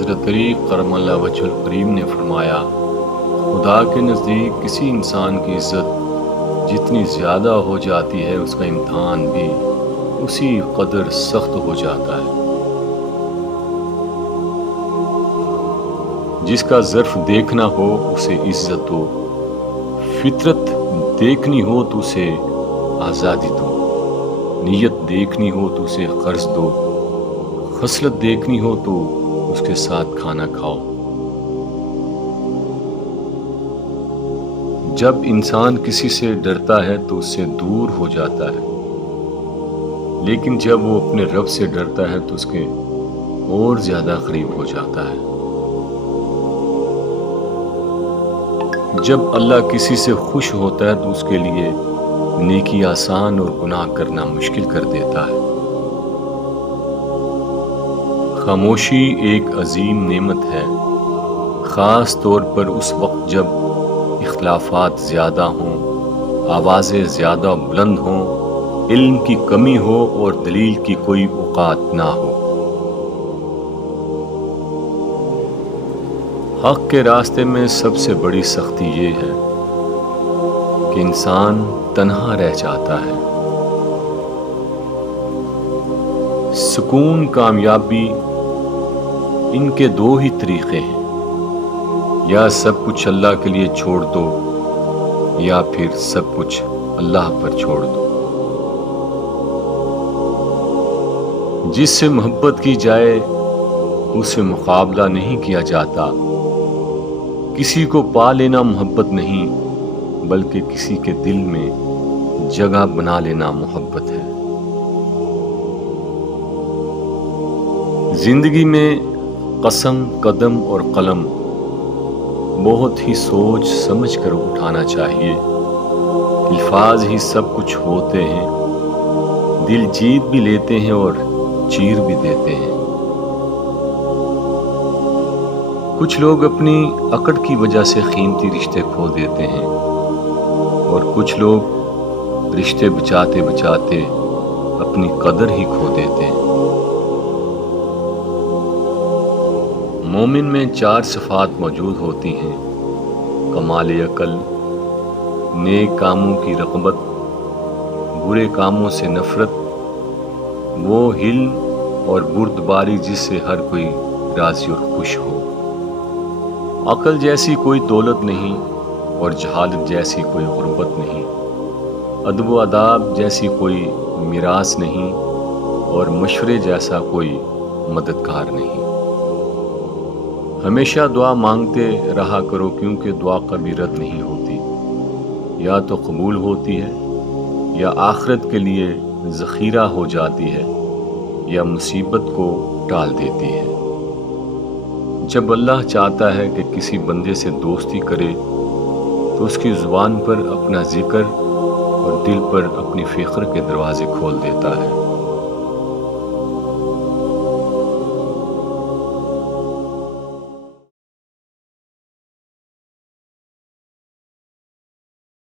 حضرت علی کرم اللہ وجہ الکریم نے فرمایا، خدا کے نزدیک کسی انسان کی عزت جتنی زیادہ ہو جاتی ہے اس کا امتحان بھی اسی قدر سخت ہو جاتا ہے۔ جس کا ظرف دیکھنا ہو اسے عزت دو، فطرت دیکھنی ہو تو اسے آزادی دو، نیت دیکھنی ہو تو اسے قرض دو، خصلت دیکھنی ہو تو اس کے ساتھ کھانا کھاؤ۔ جب انسان کسی سے ڈرتا ہے تو اس سے دور ہو جاتا ہے، لیکن جب وہ اپنے رب سے ڈرتا ہے تو اس کے اور زیادہ قریب ہو جاتا ہے۔ جب اللہ کسی سے خوش ہوتا ہے تو اس کے لیے نیکی آسان اور گناہ کرنا مشکل کر دیتا ہے۔ خاموشی ایک عظیم نعمت ہے، خاص طور پر اس وقت جب اختلافات زیادہ ہوں، آوازیں زیادہ بلند ہوں، علم کی کمی ہو اور دلیل کی کوئی اوقات نہ ہو۔ حق کے راستے میں سب سے بڑی سختی یہ ہے کہ انسان تنہا رہ جاتا ہے۔ سکون، کامیابی، ان کے دو ہی طریقے ہیں، یا سب کچھ اللہ کے لیے چھوڑ دو یا پھر سب کچھ اللہ پر چھوڑ دو۔ جس سے محبت کی جائے اس سے مقابلہ نہیں کیا جاتا۔ کسی کو پا لینا محبت نہیں بلکہ کسی کے دل میں جگہ بنا لینا محبت ہے۔ زندگی میں قسم، قدم اور قلم بہت ہی سوچ سمجھ کر اٹھانا چاہیے۔ الفاظ ہی سب کچھ ہوتے ہیں، دل جیت بھی لیتے ہیں اور چیر بھی دیتے ہیں۔ کچھ لوگ اپنی اکڑ کی وجہ سے قیمتی رشتے کھو دیتے ہیں اور کچھ لوگ رشتے بچاتے بچاتے اپنی قدر ہی کھو دیتے ہیں۔ مومن میں 4 صفات موجود ہوتی ہیں: کمال عقل، نیک کاموں کی رغبت، برے کاموں سے نفرت، وہ حلم اور بردباری جس سے ہر کوئی راضی اور خوش ہو۔ عقل جیسی کوئی دولت نہیں اور جہالت جیسی کوئی غربت نہیں، ادب و آداب جیسی کوئی میراث نہیں اور مشورے جیسا کوئی مددگار نہیں۔ ہمیشہ دعا مانگتے رہا کرو کیونکہ دعا کبھی رد نہیں ہوتی، یا تو قبول ہوتی ہے یا آخرت کے لیے ذخیرہ ہو جاتی ہے یا مصیبت کو ٹال دیتی ہے۔ جب اللہ چاہتا ہے کہ کسی بندے سے دوستی کرے تو اس کی زبان پر اپنا ذکر اور دل پر اپنی فکر کے دروازے کھول دیتا ہے۔